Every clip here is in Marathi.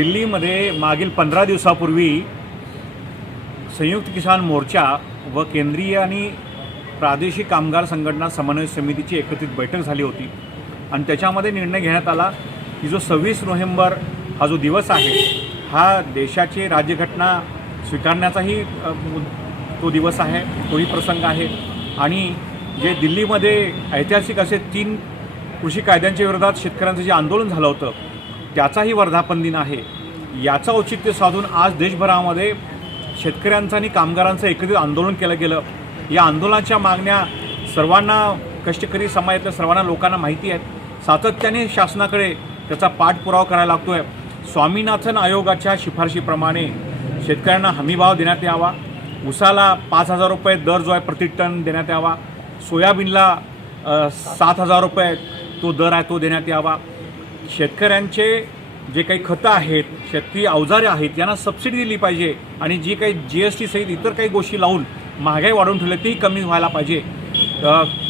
दिल्लीमध्ये मागील 15 दिवसापूर्वी संयुक्त किसान मोर्चा व केंद्रीय आणि प्रादेशिक कामगार संघटना समन्वय समितीची एकत्रित बैठक झाली होती आणि त्याच्यामध्ये निर्णय घेण्यात आला की जो 26 नोव्हेंबर हा जो दिवस आहे हा देशाची राज्यघटना स्वीकारण्याचाही तो दिवस आहे, तोही प्रसंग आहे। आणि जे दिल्लीमध्ये ऐतिहासिक असे 3 कृषी कायद्यांच्या विरोधात शेतकऱ्यांचं जे आंदोलन झालं होतं त्याचाही वर्धापन दिन आहे। याचं औचित्य साधून आज देशभरामध्ये शेतकऱ्यांचं आणि कामगारांचं एकत्रित आंदोलन केलं गेलं। या आंदोलनाच्या मागण्या सर्वांना, कष्टकरी समाजातल्या सर्वांना लोकांना माहिती आहेत। सातत्याने शासनाकडे त्याचा पाठपुरावा करायला लागतो आहे। स्वामीनाथन आयोगाच्या शिफारशीप्रमाणे शेतकऱ्यांना हमीभाव देण्यात यावा, ऊसाला 5,000 रुपये दर जो आहे प्रति टन देण्यात यावा, सोयाबीनला 7,000 रुपये तो दर आहे तो देण्यात यावा। शेतकऱ्यांचे जे काही खतं आहेत, शेती अवजारे आहेत यांना सबसिडी दिली पाहिजे आणि जी काही GST सहित इतर काही गोष्टी लावून महागाई वाढवून ठेवली तीही कमी व्हायला पाहिजे।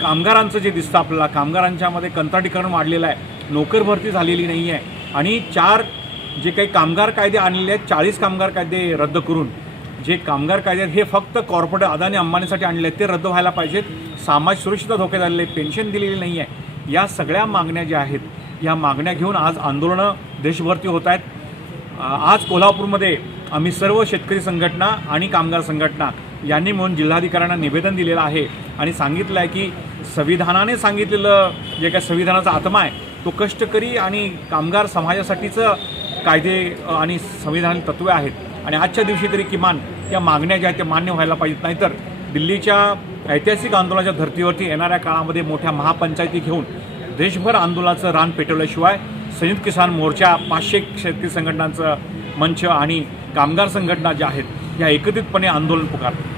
कामगारांचं जे दिसतं आपल्याला, कामगारांच्यामध्ये कंत्राटीकरण वाढलेलं आहे, नोकर भरती झालेली नाही आहे आणि 4 जे काही कामगार कायदे आणलेले आहेत 40 कामगार कायदे रद्द करून जे कामगार कायदे आहेत हे फक्त कॉर्पोरेट अदानी अंबानीसाठी आणले आहेत ते रद्द व्हायला पाहिजेत। समाज सुरक्षितता धोक्यात आलेली आहे, पेन्शन दिलेली नाही आहे। या सगळ्या मागण्या ज्या आहेत या मागण्या घेऊन आज आंदोलनं देशभरती होत आहेत। आज कोल्हापूरमध्ये आम्ही सर्व शेतकरी संघटना आणि कामगार संघटना यांनी मिळून जिल्हाधिकाऱ्यांना निवेदन दिलेलं आहे आणि सांगितलं आहे की संविधानाने सांगितलेलं जे काही संविधानाचा आत्मा आहे तो कष्टकरी आणि कामगार समाजासाठीचं कायदे आणि संविधानिक तत्त्वे आहेत आणि आजच्या दिवशी तरी किमान या मागण्या ज्या आहेत त्या मान्य व्हायला पाहिजेत। नाहीतर दिल्लीच्या ऐतिहासिक आंदोलनाच्या धर्तीवरती येणाऱ्या काळामध्ये मोठ्या महापंचायती घेऊन देशभर आंदोलनाचं रान पेटवल्याशिवाय संयुक्त किसान मोर्चा, 500 शेतकरी संघटनांचं मंच आणि कामगार संघटना ज्या आहेत या एकत्रितपणे आंदोलन पुकारतात।